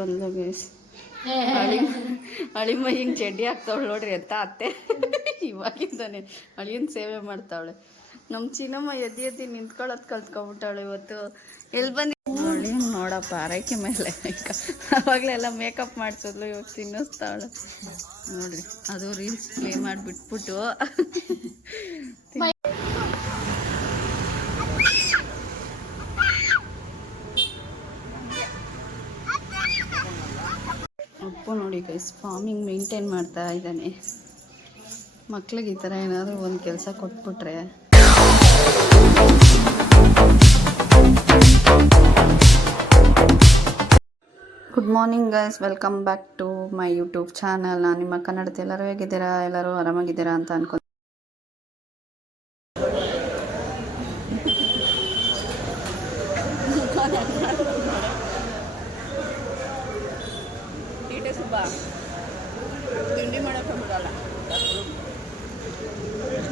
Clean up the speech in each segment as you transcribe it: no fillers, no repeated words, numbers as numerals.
ಬಂದು ಗೈಸ್. ಅಳಿಮ ಹಿಂಗೆ ಚಡ್ಡಿ ಹಾಕ್ತಾವಳು ನೋಡ್ರಿ ಅಂತ ಅತ್ತೆ ಇವಾಗಿಂದಾನೆ ಅಳಿಯನ್ ಸೇವೆ ಮಾಡ್ತಾವಳೆ. ನಮ್ಮ ಚಿನ್ನಮ್ಮ ಎದ್ದು ನಿಂತ್ಕೊಳ್ಳೋದು ಕಲ್ತ್ಕೊಬಿಟ್ಟಾಳೆ ಇವತ್ತು. ಎಲ್ಲಿ ಬಂದು ಅಳಿಯನ್ ನೋಡಪ್ಪ ಆರೈಕೆ ಮೇಲೆ ಅವಾಗಲೆಲ್ಲ ಮೇಕಪ್ ಮಾಡಿಸಿದ್ಲು, ಇವಾಗ ತಿನ್ನಿಸ್ತಾವಳೆ ನೋಡ್ರಿ. ಅದು ರೀಲ್ಸ್ ಪ್ಲೇ ಮಾಡಿಬಿಟ್ಬಿಟ್ಟು ಅಪ್ಪ ನೋಡಿ ಗೈಸ್ ಫಾರ್ಮಿಂಗ್ ಮೇಂಟೈನ್ ಮಾಡ್ತಾ ಇದ್ದಾನೆ. ಮಕ್ಳಿಗೆ ಈ ಥರ ಏನಾದರೂ ಒಂದು ಕೆಲಸ ಕೊಟ್ಬಿಟ್ರೆ good morning guys, welcome back to my YouTube channel. ನಾನು ನಿಮ್ಮ ಕನ್ನಡತೆ. ಎಲ್ಲರೂ ಹೇಗಿದ್ದೀರಾ? ಎಲ್ಲರೂ ಆರಾಮಾಗಿದ್ದೀರಾ ಅಂತ ಅನ್ಕೊ. ಟೀಟೆ ಸುಬ್ಬ ತಿಂಡಿ ಮಾಡೋಕೆ ಬಿಡಲ್ಲ.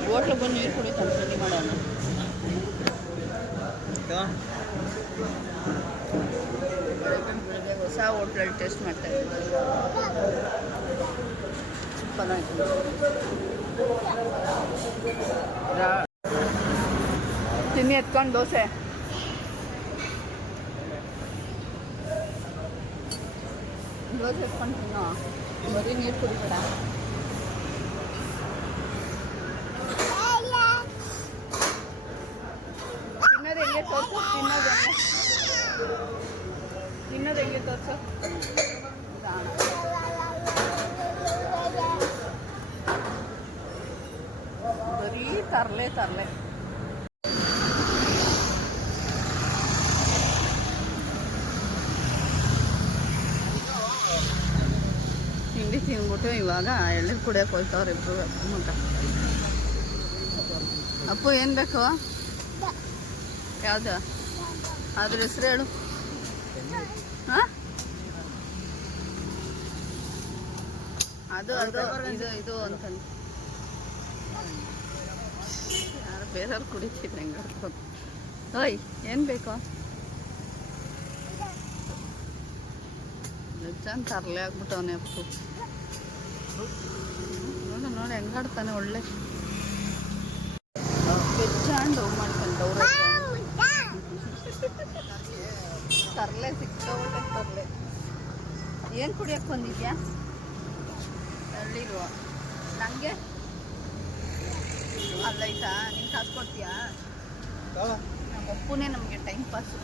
ಹೋಟ್ಲಿಗೆ ಬಂದು ನೀರು ಕುಡಿತಾನೆ ತಿಂಡಿ ಮಾಡೋಣ. ಬೆಳಗ್ಗೆ ಹೊಸ ಹೋಟ್ಲಲ್ಲಿ ಟೇಸ್ಟ್ ಮಾಡ್ತಾ ಇದ್ದೀನಿ. ಸೂಪರ್ ಆಯಿತು. ತಿನ್ನಿ ಎತ್ಕೊಂಡು ದೋಸೆ. ದೋಸೆ ಎತ್ಕೊಂಡು ತಿನ್ನೋ, ಬರೀ ನೀರು ಕುಡಿಬೇಡ. ತಿನ್ನೋದು ಹೆಂಗೆ ತೋರಿಸು, ತಿನ್ನೋದು ಹೆಂಗೆ ತೋರಿಸು. ಬರೀ ತರಲೆ. ತಿಂಡಿ ತಿಂದ್ಬಿಟ್ಟು ಇವಾಗ ಎಳ್ನೀರು ಕುಡಿಯೋಕೆ ಹೋಗ್ತಾವ್ರೆ ಇಬ್ಬರು ಅಪ್ಪ ಮಗ. ಅಪ್ಪು ಏನು ಬೇಕು? ಯಾವುದು? ಅದ್ರ ಹೆಸ್ರು ಹೇಳು. ಹಾಂ, ಅದು ಇದು ಅಂತಂದು ಯಾರು ಬೇರೆಯವ್ರು ಕುಡಿತಿದ್ರೆ ಹೆಂಗೆ ಅರ್ಬೋದು. ಓಯ್ ಏನು ಬೇಕು? ನಿಜಾನ್ ತರಲೆ ಆಗ್ಬಿಟ್ಟವನೇ ಅಪ್ಪು. ನೋಡಿ ಹೆಂಗಾಡ್ತಾನೆ ಒಳ್ಳೆ ಬೆಚ್ಚಾಂಡು ಮಾಡ್ಕೊಂಡವ್ರ ತರಲೆ ಸಿಕ್ತವಳೆ ತರಲೆ. ಏನು ಕುಡಿಯೋಕೆ ಬಂದಿದ್ಯಾ? ಎಳ್ಳಿರು ನನಗೆ ಅಲ್ಲೈತಾ? ನಿಂಗೆ ಕಾಸು ಕೊಡ್ತೀಯಾ? ನಮ್ಮ ಅಪ್ಪನೇ ನಮಗೆ ಟೈಮ್ ಪಾಸು.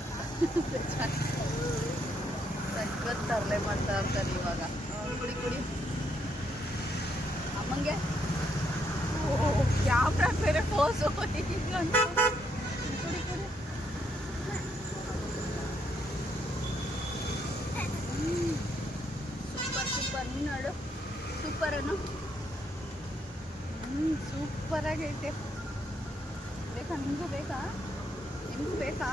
ಸಖತ್ ತರಲೆ ಮಾಡ್ತಾ ಇರ್ತಾರೆ ಇವಾಗ. ಕುಡಿ ಅಮ್ಮಂಗೆ ಕ್ಯಾಮ್ರಾ ಬೇರೆ ಪೋಸು. ಕುಡಿ ಸೂಪರ್. ನೀನು ಹೇಳು ಸೂಪರ್ ಅನ್ನು. ಸೂಪರಾಗೈತೆ. ಬೇಕಾ? ನಿಮಗೂ ಬೇಕಾ?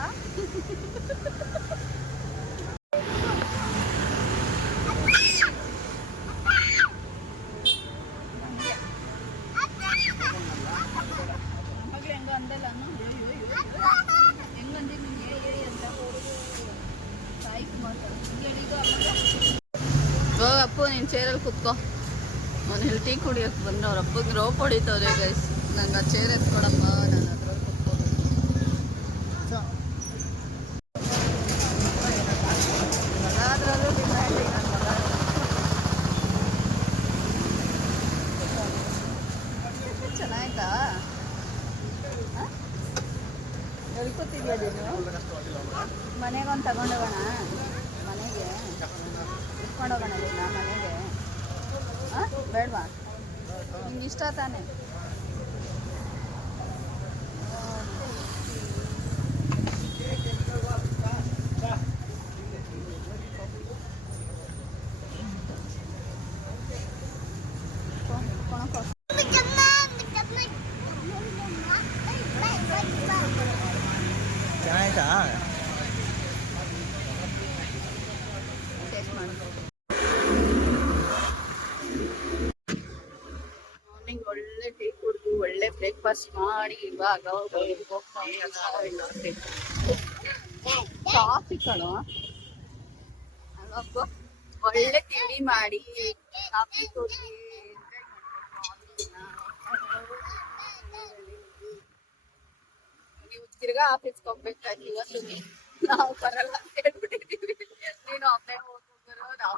ಮಗಳು ಹೆಂಗೋ ಅಂದಲ್ಲ ಹೆಂಗಂದಿ ನೀನು ಹೇಳಿ ಅಂತ ತಾಯಿಗೆ ಮಾತಾಡು. ಅಪ್ಪು ನೀನು ಚೇರಲ್ಲಿ ಕುತ್ಕೋ. ಮನೇಲಿ ಟೀ ಕುಡಿಯೋಕೆ ಬಂದು ಅವ್ರ ಅಪ್ಪಗೆ ರೋಪ್ ಹೊಡಿತವ್ರೆ ಗೈಸ್. ನಂಗೆ ಆ ಚೇರ್ ಎತ್ಕೊಡಪ್ಪ, ನಾನು ಅದ್ರಲ್ಲಿ ಕುತ್ಕೋಬೇಕು. ಎಲ್ಲಾದ್ರಲ್ಲೂ ಡಿಮ್ಯಾಂಡ್ ನನ್ನ ಮಗ. ಚೆನ್ನಾಯ್ತಾ? ಎಳ್ಕೊತಿದ್ಯಾ ನೀನು? ಮನೆಗೆ ಒಂದು ತಗೊಂಡೋಗೋಣ. ಮನೆಗೆ ಇಟ್ಕೊಂಡೋಗೋಣ ನೀನು ಮನೆಗೆ. ಹಾಂ ಬೇಡವಾ? ನಿಂಗೆ ಇಷ್ಟ ತಾನೆ? ಚೆನ್ನಾಯ್ತಾ? ಮಾರ್ನಿಂಗ್ ಒಳ್ಳೆ ಟೀ ಕುಡಿದು ಒಳ್ಳೆ ಬ್ರೇಕ್ಫಾಸ್ಟ್ ಮಾಡಿ ಇವಾಗ ಕಾಫಿ ಕಣೋ ಅಲ್ಲಪ್ಪ. ಒಳ್ಳೆ ತಿಂಡಿ ಮಾಡಿ ಕಾಫಿ ಕೊಡಿ ನೀವು ತಿರ್ಗಾ ಆಫೀಸ್ಗೆ ಹೋಗ್ಬೇಕಾಗಿ ಇವತ್ತು ನಾವು ಬರಲ್ಲ ಅಂತ ಹೇಳ್ಬಿಟ್ಟಿದೀವಿ. ನೀನು ಒಮ್ಮೆ ಹೋಗ್ಬರೋ ನಾವು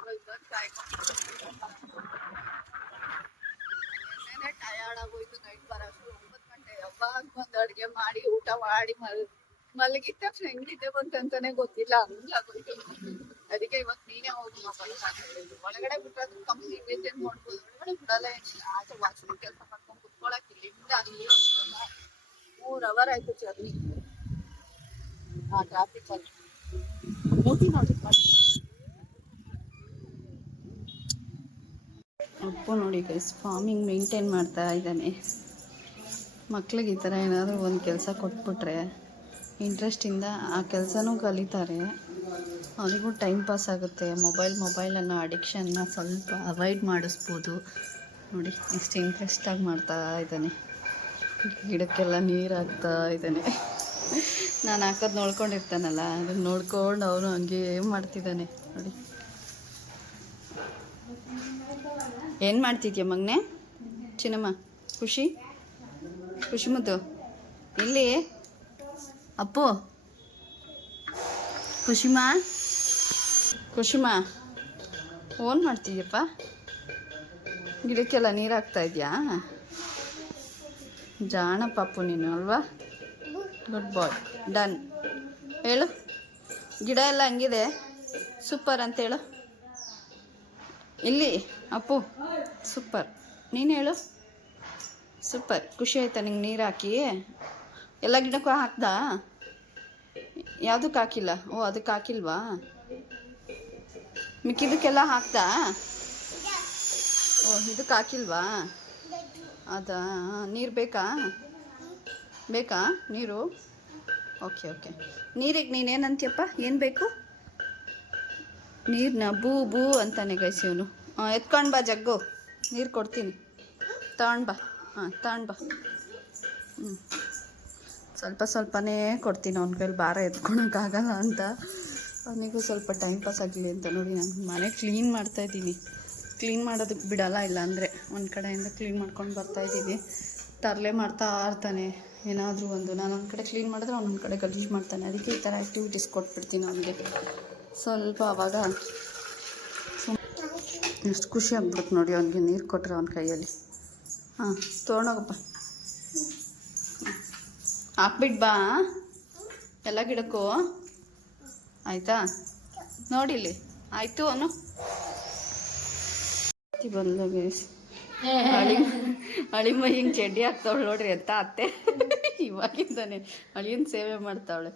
ಟಯರ್ಡ್ ಆಗೋಯ್ತು. ನೈಟ್ ಬರೋಷ್ಟು 9 ಗಂಟೆ ಯಾವಾಗ ಬಂದು ಅಡ್ಗೆ ಮಾಡಿ ಊಟ ಮಾಡಿ ಮಲಗಿದ ತಕ್ಷಣ ಹೆಂಗಿದ್ದೆ ಬಂತಂತಾನೆ ಗೊತ್ತಿಲ್ಲ, ಹಂಗಾಗೋಯ್ತು. ಅದಕ್ಕೆ ಇವತ್ತು ನೀನೇ ಹೋಗಿ ಒಳಗಡೆ ಬಿಟ್ರೆ ಕಂಪ್ನಿ ಮೇಂಟೈನ್ ಮಾಡ್ಬೋದು, ಒಳಗಡೆ ಬಿಡಲ್ಲ. ಆಚೆ ವಾಚ್ಮನ್ ಕೆಲಸ ಮಾಡ್ಕೊಂಡು ಕುತ್ಕೊಳಕ್ ಇಲ್ಲಿಂದ ಅಲ್ಲಿ 3 ಅವರ್ ಆಯ್ತು ಜರ್ನಿ. ಟ್ರಾಫಿಕ್ ಅಲ್ಲಿ ಅಪ್ಪು ನೋಡಿ ಗೈಸ್ ಫಾರ್ಮಿಂಗ್ ಮೇಂಟೈನ್ ಮಾಡ್ತಾ ಇದ್ದಾನೆ. ಮಕ್ಳಿಗೆ ಈ ಥರ ಏನಾದರೂ ಒಂದು ಕೆಲಸ ಕೊಟ್ಬಿಟ್ರೆ ಇಂಟ್ರೆಸ್ಟಿಂದ ಆ ಕೆಲಸನೂ ಕಲಿತಾರೆ, ಅವರಿಗೂ ಟೈಮ್ ಪಾಸ್ ಆಗುತ್ತೆ. ಮೊಬೈಲನ್ನು ಅಡಿಕ್ಷನ್ನ ಸ್ವಲ್ಪ ಅವಾಯ್ಡ್ ಮಾಡಿಸ್ಬೋದು. ನೋಡಿ ಎಷ್ಟು ಇಂಟ್ರೆಸ್ಟಾಗಿ ಮಾಡ್ತಾ ಇದ್ದಾನೆ. ಗಿಡಕ್ಕೆಲ್ಲ ನೀರು ಹಾಕ್ತಾ ಇದ್ದಾನೆ. ನಾನು ಹಾಕೋದು ನೋಡ್ಕೊಂಡಿರ್ತಾನಲ್ಲ, ಅದನ್ನು ನೋಡ್ಕೊಂಡು ಅವನು ಹಂಗೆ ಮಾಡ್ತಿದ್ದಾನೆ. ನೋಡಿ ಏನು ಮಾಡ್ತಿದ್ಯಾ ಮಗನೇ? ಚಿನ್ನಮ್ಮ ಖುಷಿ ಮುದ್ದು ಇಲ್ಲಿ ಅಪ್ಪು ಖುಷಿಮಾ ಓನ್ ಮಾಡ್ತಿದ್ಯಪ್ಪ? ಗಿಡಕ್ಕೆಲ್ಲ ನೀರು ಹಾಕ್ತಾ ಇದೆಯಾ? ಜಾಣ ಪಾಪು ನೀನು ಅಲ್ವಾ? ಗುಡ್ ಬಾಯ್. ಡನ್. ಹೇಳು, ಗಿಡ ಎಲ್ಲ ಹಂಗಿದೆ ಸೂಪರ್ ಅಂತ ಹೇಳು. ಇಲ್ಲಿ ಅಪ್ಪು ಸೂಪರ್. ನೀನು ಹೇಳು ಸೂಪರ್. ಖುಷಿ ಆಯ್ತಾ ನಿಂಗೆ ನೀರು ಹಾಕಿ? ಎಲ್ಲ ಗಿಡಕ್ಕೂ ಹಾಕ್ದಾ? ಯಾವುದಕ್ಕೆ ಹಾಕಿಲ್ಲ? ಓ ಅದಕ್ಕೆ ಹಾಕಿಲ್ವಾ? ಮಿಕ್ಕಿದಕ್ಕೆಲ್ಲ ಹಾಕ್ದಾ? ಓ ಇದಕ್ಕೆ ಹಾಕಿಲ್ವಾ? ಅದಾ, ನೀರು ಬೇಕಾ ನೀರು? ಓಕೆ. ನೀರಿಗೆ ನೀನೇನಂತೀಯಪ್ಪ? ಏನು ಬೇಕು? ನೀರನ್ನ ಬೂ ಅಂತಾನೆ ಗೈಸ್ ಇವನು. ಎತ್ಕೊಂಡು ಬಾ ಜಗ್ಗು, ನೀರು ಕೊಡ್ತೀನಿ. ತಗೊಂಡು ಬಾ. ಸ್ವಲ್ಪನೇ ಕೊಡ್ತೀನಿ. ಅವ್ನ ಕೈಲಿ ಭಾರ ಎತ್ಕೊಳಕ್ಕಾಗಲ್ಲ ಅಂತ ಅವನಿಗೂ ಸ್ವಲ್ಪ ಟೈಮ್ ಪಾಸ್ ಆಗಲಿ ಅಂತ. ನೋಡಿ ನಾನು ಮನೆ ಕ್ಲೀನ್ ಮಾಡ್ತಾಯಿದ್ದೀನಿ. ಕ್ಲೀನ್ ಮಾಡೋದಕ್ಕೆ ಬಿಡಲ್ಲ, ಇಲ್ಲ ಅಂದರೆ ಒಂದು ಕಡೆಯಿಂದ ಕ್ಲೀನ್ ಮಾಡ್ಕೊಂಡು ಬರ್ತಾಯಿದ್ದೀನಿ. ತರಲೆ ಮಾಡ್ತಾ ಇರ್ತಾನೆ ಏನಾದರೂ ಒಂದು. ನಾನು ಒಂದು ಕಡೆ ಕ್ಲೀನ್ ಮಾಡಿದ್ರೆ ಅವನೊಂದು ಕಡೆ ಗಲೀಜು ಮಾಡ್ತಾನೆ. ಅದಕ್ಕೆ ಈ ಥರ ಆ್ಯಕ್ಟಿವಿಟೀಸ್ ಕೊಟ್ಬಿಡ್ತೀನಿ ಅವನಿಗೆ. ಸ್ವಲ್ಪ ಆವಾಗ ಎಷ್ಟು ಖುಷಿ ಆಗ್ಬಿಡುತ್ತೆ ನೋಡಿ ಅವನಿಗೆ ನೀರು ಕೊಟ್ಟರೆ ಅವನ ಕೈಯಲ್ಲಿ. ತೊಗೊಂಡೋಗಪ್ಪ, ಹಾಕ್ಬಿಟ್ಟು ಬಾ ಎಲ್ಲ ಗಿಡಕ್ಕೂ. ಆಯಿತಾ? ನೋಡಿಲ್ಲಿ ಆಯಿತು ಅವನು ಬಂದಾಗ ಅಳಿಮ ಹಿಂಗೆ ಚಡ್ಡಿ ಹಾಕ್ತಾವಳು ನೋಡ್ರಿ ಅಂತ ಅತ್ತೆ ಇವಾಗಿಂದಾನೆ ಅಳಿಯನ್ ಸೇವೆ ಮಾಡ್ತಾವಳೆ.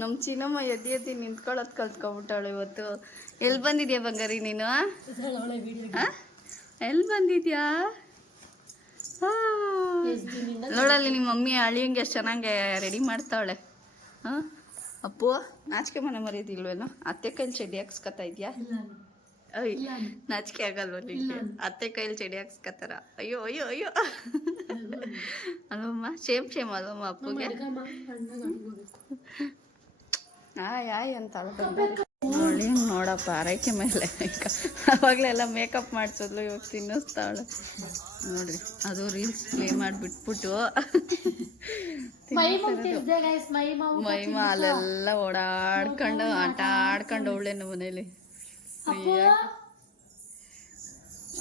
ನಮ್ಮ ಚಿನ್ನಮ್ಮ ಎದ್ದಿ ನಿಂತ್ಕೊಳ್ಳೋದು ಕಲ್ತ್ಕೊಬಿಟ್ಟಾಳೆ ಇವತ್ತು. ಎಲ್ಲಿ ಬಂದಿದ್ಯಾ ಬಂಗಾರಿ ನೀನು? ಎಲ್ಲಿ ಬಂದಿದ್ಯಾ? ನೋಡಲ್ಲಿ ನಿಮ್ಮ ಮಮ್ಮಿ ಅಳಿಯಂಗೆ ಎಷ್ಟು ಚೆನ್ನಾಗಿ ರೆಡಿ ಮಾಡ್ತಾವಳೆ. ಅಪ್ಪು ನಾಚಿಕೆ ಮನೆ ಮರೆಯೋದಿಲ್ವೇನೋ? ಅತ್ತೆ ಕೈಲಿ ಚಡ್ಡಿ ಹಾಕ್ಸ್ಕೊತಾ ಇದೆಯಾ? ನಾಚಿಕೆ ಆಗಲ್ವ ನಿಮಗೆ? ಅತ್ತೆ ಕೈಲಿ ಚಡಿ ಹಾಕ್ಸ್ಕೊತಾರ? ಅಯ್ಯೋ ಅಲ್ವಮ್ಮ? ಸೇಮ್ ಅಲ್ವಮ್ಮ ಅಪ್ಪಗೆ? ಆಯ್ ಅಂತ ನೋಡಿ ನೋಡಪ್ಪ ಆರೈಕೆ ಮೇಲೆ ಅವಾಗಲೆಲ್ಲ ಮೇಕಪ್ ಮಾಡಿಸೋದ್ಲು, ಇವಾಗ ತಿನ್ನಿಸ್ತಾವಳೆ ನೋಡ್ರಿ. ಅದು ರೀಲ್ಸ್ ಪ್ಲೇ ಮಾಡಿಬಿಟ್ಬಿಟ್ಟು ಮೈಮ ಅಲ್ಲೆಲ್ಲ ಓಡಾಡ್ಕೊಂಡು ಆಟ ಆಡ್ಕೊಂಡು ಅವಳೇನು ಮನೇಲಿ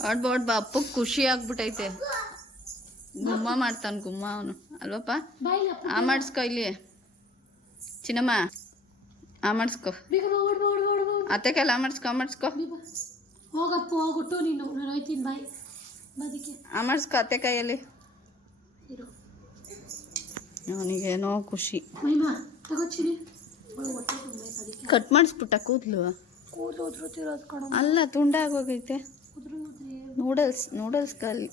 ಆಡ್ಬಾ. ಅಪ್ಪಗೆ ಖುಷಿ ಆಗ್ಬಿಟ್ಟೈತೆ. ಗುಮ್ಮ ಮಾಡ್ತಾನೆ ಗುಮ್ಮ ಅವನು ಅಲ್ವಪ್ಪ? ಮಾಡಿಸ್ಕೊ ಇಲ್ಲಿ ಚಿನ್ನಮ್ಮ, ಮಾಡಿಸ್ಕೊ. ಅತ್ತೆ ಕೈಲಿ ಮಾಡಿಸ್ಕೊ. ಹೋಗಪ್ಪ ಹೋಗ್ಬಿಟ್ಟು ನೀನು ಹೋಯ್ತೀನಿ ಬಾಯ್ ಬದಿಕೆ ಮಾಡಿಸ್ಕೊ ಅತ್ತೆ ಕೈಯಲ್ಲಿ. ಅವನಿಗೇನೋ ಖುಷಿ. ಕಟ್ ಮಾಡಿಸ್ಬಿಟ್ಟ ಕೂದಲು ಅಲ್ಲ, ತುಂಡಾಗೋಗೈತೆ. ನೂಡಲ್ಸ್ ಕಲ್ಲಿ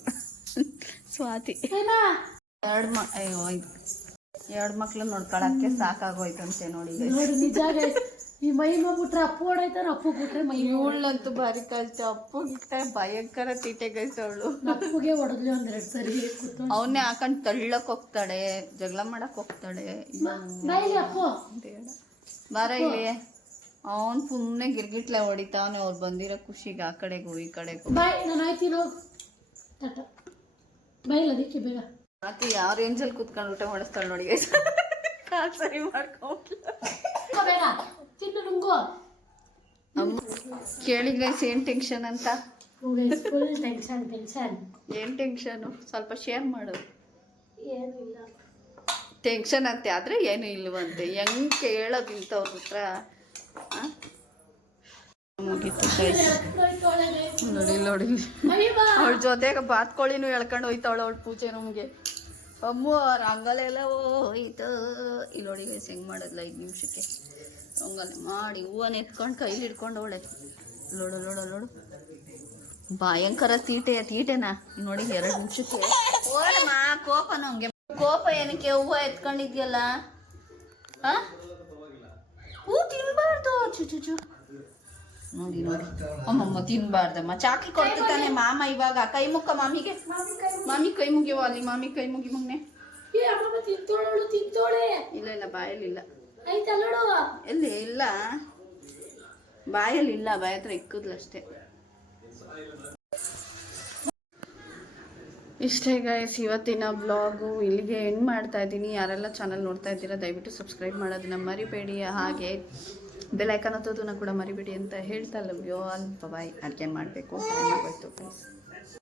ಸ್ವಾತಿ ಎರಡು ಮಕ್ಳು ನೋಡ್ಕೊಳಕ್ಕೆ ಸಾಕಾಗೋಯ್ತಂತೆ ನೋಡಿ. ನಿಜ ಈ ಮೈ ಬಿಟ್ರೆ ಅಪ್ಪು ಹೊಡೈತಾರ, ಅಪ್ಪು ಬಿಟ್ರೆ ಮೈ. ಇವಳಂತೂ ಭಾರಿ ಕಷ್ಟ. ಅಪ್ಪಗಿಷ್ಟ ಭಯಂಕರ ತೀಟೆ ಗೈಸವಳು. ಅಪ್ಪುಗೆ ಹೊಡೆದ್ಲು ಒಂದೆರಡು ಸರಿ. ಅವನ್ನೇ ಹಾಕೊಂಡು ತಳ್ಳಕ್ ಹೋಗ್ತಾಳೆ, ಜಗಳ ಮಾಡಕ್ ಹೋಗ್ತಾಳೆ. ಅಪ್ಪು ಬಾರ ಇಲ್ಲಿ ಅವನು ಸುಮ್ಮನೆ ಗಿರ್ಗಿಟ್ಲೆ ಹೊಡಿತಾವನೆ ಅವ್ರು ಬಂದಿರೋ ಖುಷಿಗೆ ಆ ಕಡೆಗೂ ಈ ಕಡೆಗೂ. ಬಾಯ್ ನಾನು ಆಯ್ತೀನಿ ಹೋಗು ಟಾಟ ಬಾಯ್ ಇಲ್ಲ ಅದಕ್ಕೆ ಬೇಗ ಮತ್ತೆ ಯಾವ ರೇಂಜಲ್ಲಿ ಕೂತ್ಕೊಂಡು ಊಟ ಮಾಡಿಸ್ತಾಳೆ ನೋಡಿ ಕಾಲು ಸರಿ ಮಾಡ್ಕೊಂಡ್ಲ ಬೇಡ ತಿನ್ನು ನುಂಗು ಕೇಳಿ ಗೈಸ್ ಏನು ಟೆನ್ಷನ್ ಅಂತ. ಫುಲ್ ಟೆನ್ಷನ್ ಏನು ಟೆನ್ಷನು ಸ್ವಲ್ಪ ಶೇರ್ ಮಾಡು. ಏನು ಇಲ್ಲ ಟೆನ್ಷನ್ ಅಂತೆ ಆದರೆ ಏನು ಇಲ್ವಂತೆ. ಹೆಂಗೆ ಕೇಳೋದು ಇಂಥವ್ರ ಹತ್ರ. ಮುಗೀತು ಗೈಸ್ ನೋಡಿ ನೋಡಿ ಅವಳ ಜೊತೆಗೆ ಬಾತ್ಕೋಳಿನೂ ಎಳ್ಕೊಂಡು ಹೋಯ್ತಾವಳು ಅವಳು ಪೂಜೆ ನಮಗೆ. ಅಮ್ಮು ರಂಗೋಲೆಲ್ಲ ಹೋಯ್ತು. ಇಲ್ಲಿ ನೋಡಿ ಗೈಸ್ ಹೆಂಗೆ ಮಾಡೋದಿಲ್ಲ 5 ನಿಮಿಷಕ್ಕೆ ರಂಗೋಲೆ ಮಾಡಿ ಹೂವನ್ನ ಎತ್ಕೊಂಡು ಕೈಲಿ ಹಿಡ್ಕೊಂಡು ಅವಳೆ. ನೋಡು ನೋಡು ನೋಡು ಭಯಂಕರ ತೀಟೆನಾ ನೋಡಿ 2 ನಿಮಿಷಕ್ಕೆ. ಓಡಮ್ಮ ಕೋಪ ನಮಗೆ ಕೋಪ ಏನಕ್ಕೆ ಹೂವು ಎತ್ಕೊಂಡಿದ್ಯಲ್ಲ. ಹೂ ತಿನ್ಬಾರ್ದು ಚುಚುಚು ನೋಡಿ ನೋಡಿ ಅಮ್ಮಮ್ಮ ತಿನ್ಬಾರ್ದಮ್ಮ. ಚಾಕಿ ಕೊಡ್ತಾನೆ ಮಾಮ ಇವಾಗ. ಕೈ ಮುಕ್ಕ ಮಾಮಿಗೆ. ಮಾಮಿ ಕೈ ಮುಗಿಯೋ ಅಲ್ಲಿ. ಮಾಮಿ ಕೈ ಮುಗಿ ಮುಗ್ನೆ. ಇಲ್ಲ ಇಲ್ಲ ಬಾಯಲ್ಲಿ ಇಲ್ಲ. ಎಲ್ಲಿ ಇಲ್ಲ ಬಾಯಲ್ಲಿ ಇಲ್ಲ. ಬಾಯ ಹತ್ರ ಇಕ್ಕದ್ಲು ಅಷ್ಟೇ. ಇಷ್ಟೇ ಗೈಸ್ ಇವತ್ತಿನ ಬ್ಲಾಗು ಇಲ್ಲಿಗೆ ಎಂಡ್ ಮಾಡ್ತಾ ಇದ್ದೀನಿ. ಯಾರೆಲ್ಲ ಚಾನಲ್ ನೋಡ್ತಾ ಇದ್ದೀರಾ ದಯವಿಟ್ಟು ಸಬ್ಸ್ಕ್ರೈಬ್ ಮಾಡೋದನ್ನ ಮರಿಬೇಡಿ. ಹಾಗೆ ಬೆಲ್ ಐಕಾನ್ ಹತ್ತೋದನ್ನ ಕೂಡ ಮರಿಬೇಡಿ ಅಂತ ಹೇಳ್ತಾ ಲವ್ ಯು ಆಲ್. ಬಾಯ್. ಅಡುಗೆ ಮಾಡಬೇಕು ಟೈಮ್ ಆಗೋಯ್ತು ಪ್ಲೀಸ್.